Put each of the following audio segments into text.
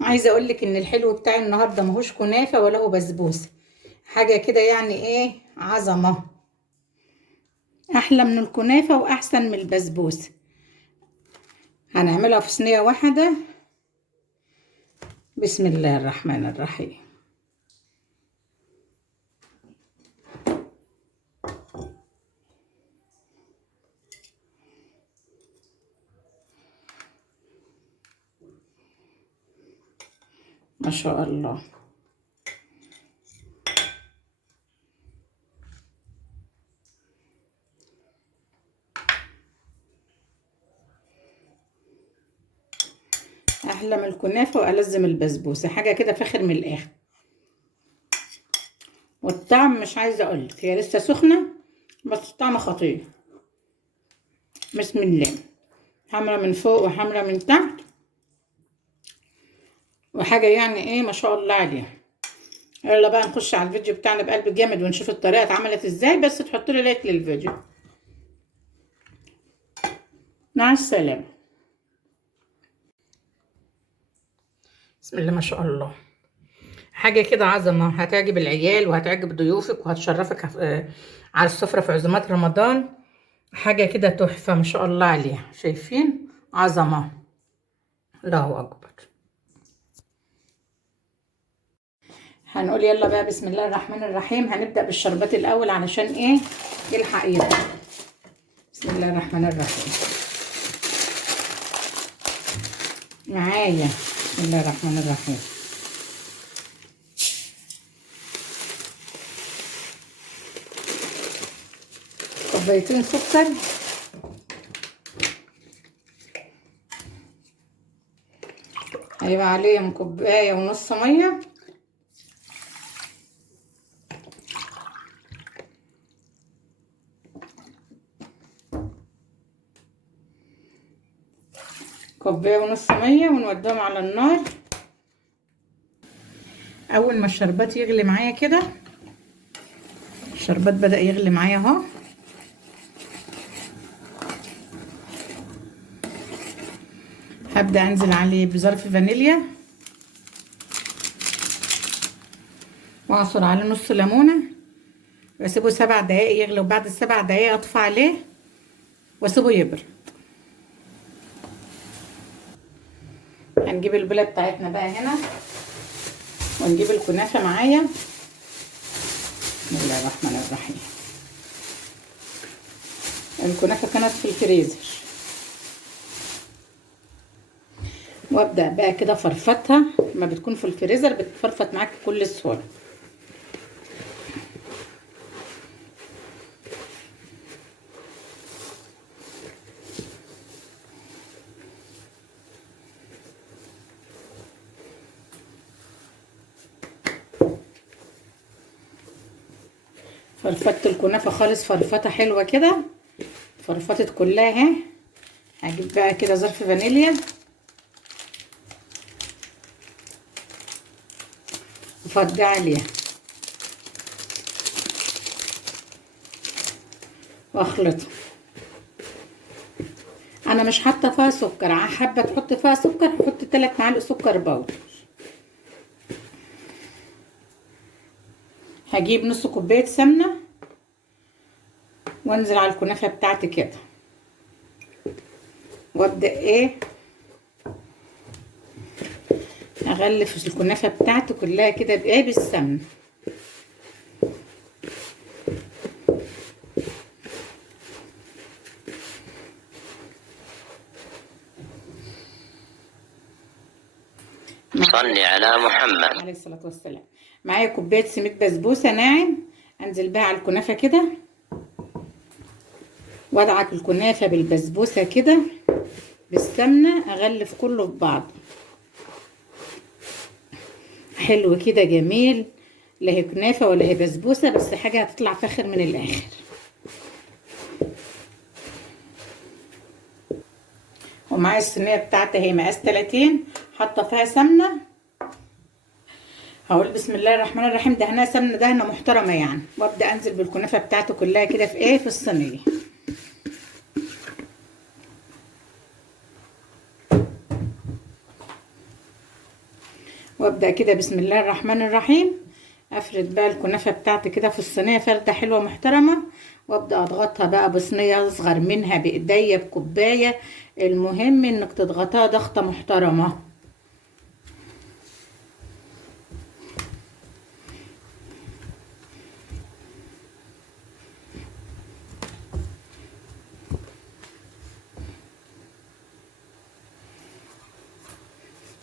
عايزه اقول لك ان الحلو بتاعي النهارده ماهوش كنافه ولا هو بسبوسه. حاجه كده يعني ايه، عظمه. احلى من الكنافه واحسن من البسبوسه. هنعملها في صينيه واحده. بسم الله الرحمن الرحيم. ما شاء الله. احلى من الكنافه والذ من البسبوسه، حاجه كده فاخر من الاخر. والطعم مش عايزه اقول لك، هي لسه سخنه بس الطعم خطير. بسم الله. حمرا من فوق وحمرا من تحت، وحاجه يعني ايه ما شاء الله عليها. يلا بقى نخش على الفيديو بتاعنا بقلب جامد ونشوف الطريقه اتعملت ازاي، بس تحط لي لايك للفيديو. مع السلامه. بسم الله ما شاء الله. حاجه كده عظمه، هتعجب العيال وهتعجب ضيوفك وهتشرفك على السفره في عزومات رمضان. حاجه كده تحفه ما شاء الله عليها، شايفين؟ عظمه. الله اكبر. هنقول يلا بقى بسم الله الرحمن الرحيم. هنبدا بالشربات الاول علشان ايه يلحق يبقى. بسم الله الرحمن الرحيم. معايا بسم الله الرحمن الرحيم. كوبايتين سكر، هيبقى عليهم كوبايه ونص ميه، كوبايه ونص ميه ونوديهم على النار. اول ما الشربات يغلي معايا كده، الشربات بدأ يغلي معايا اهو. هبدأ انزل عليه بظرف فانيليا واعصر عليه نص ليمونه واسيبه 7 دقايق يغلي، وبعد ال7 دقايق اطفي عليه واسيبه يبرد. هنجيب البلة بتاعتنا بقى هنا ونجيب الكنافة معايا. بسم الله الرحمن الرحيم. الكنافة كانت في الفريزر، وابدأ بقى كده فرفتها. لما بتكون في الفريزر بتفرفت معاك بكل سهولة. فرفت الكنافة خالص، فرفتة حلوة كده، فرفتت كلها اهي. هجيب بقى كده ظرف فانيليا وفضي عليها واخلطها. انا مش حاطه فيها سكر، حابه تحط فيها سكر حط 3 معالق سكر باودر. هجيب نص كوبايه سمنه وانزل على الكنافه بتاعتي كده، وابدا ايه اغلف الكنافه بتاعتي كلها كده بايه بالسمنه. صلي على محمد عليه الصلاه والسلام. معايا كوبايه سميد بسبوسه ناعم، انزل بها على الكنافه كده وادعك الكنافه بالبسبوسه كده بالسمنه، اغلف كله في بعض. حلو كده جميل، لا هي كنافه ولا هي بسبوسه، بس حاجه هتطلع فاخر من الاخر. ومعايا الصينيه بتاعتي هي مقاس 30، حاطه فيها سمنه. هقول بسم الله الرحمن الرحيم، دهنها سمنه دهنه محترمه يعني، وابدا انزل بالكنافه بتاعتي كلها كده في ايه في الصينيه. وابدا كده بسم الله الرحمن الرحيم افرد بقى الكنافه بتاعتي كده في الصينيه فرده حلوه محترمه، وابدا اضغطها بقى بصينيه اصغر منها بايديا بكوبايه. المهم انك تضغطها ضغطه محترمه.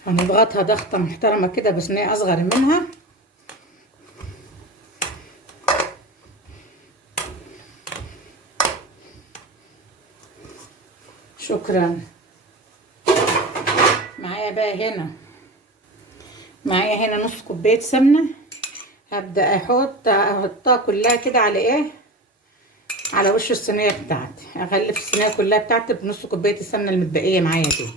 هنضغطها ضغطه محترمه كده بصينيه اصغر منها. شكرا. معايا هنا نص كوبايه سمنه. هبدا احطها كلها كده على على وش الصينيه بتاعتي. اغلف الصينيه كلها بتاعتي بنص كوبايه السمنه المتبقيه معايا دي.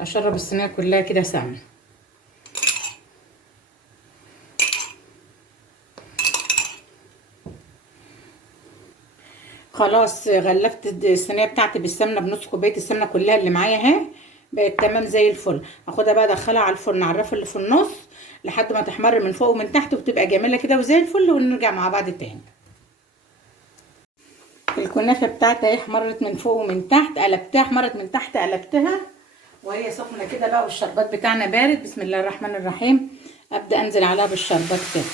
اشرب الصينيه كلها كده سمنه. خلاص غلفت الصينيه بتاعتي بالسمنه بنص كوبايه السمنه كلها اللي معايا اهي. بقت تمام زي الفل. اخدها بقى ادخلها على الفرن على الرف اللي في النص لحد ما تحمر من فوق ومن تحت وتبقى جميله كده وزي الفل، ونرجع مع بعض تاني. الكنافه بتاعتي اهي احمرت من فوق ومن تحت، قلبتها احمرت من تحت قلبتها وهي سخنه كده بقى والشربات بتاعنا بارد. بسم الله الرحمن الرحيم. ابدا انزل عليها بالشربات كده.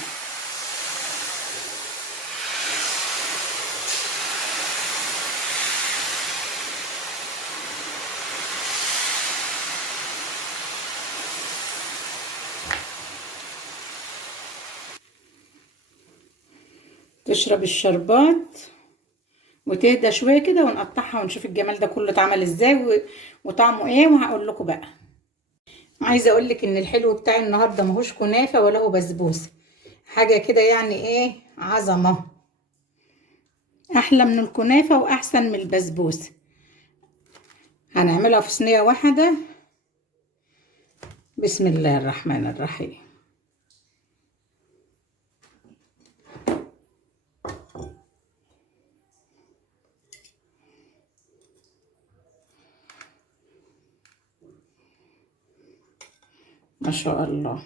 تشرب الشربات وتهدى شويه كده ونقطعها ونشوف الجمال ده كله اتعمل ازاي وطعمه ايه، وهقول لكم بقى. عايزه اقول لك ان الحلو بتاعي النهارده ماهوش كنافه ولا هو بسبوسه، حاجه كده يعني ايه، عظمه. احلى من الكنافه واحسن من البسبوسه. هنعملها في صينيه واحده. بسم الله الرحمن الرحيم. ما شاء الله.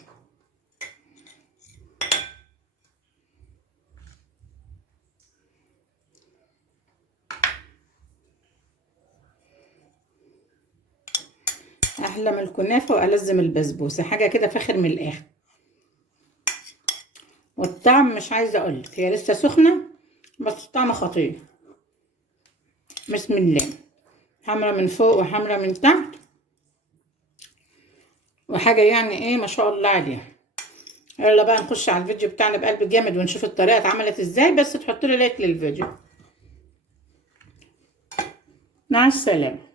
احلى من الكنافه والذ من البسبوسه، حاجه كده فاخر من الاخر. والطعم مش عايزه اقولك، هي لسه سخنه بس الطعم خطير. بسم الله. حمرا من فوق وحمرا من تحت، وحاجه يعني ايه ما شاء الله عليها. يلا بقى نخش على الفيديو بتاعنا بقلب جامد ونشوف الطريقه اتعملت ازاي. بس تحطوا لي لايك للفيديو. مع السلامه.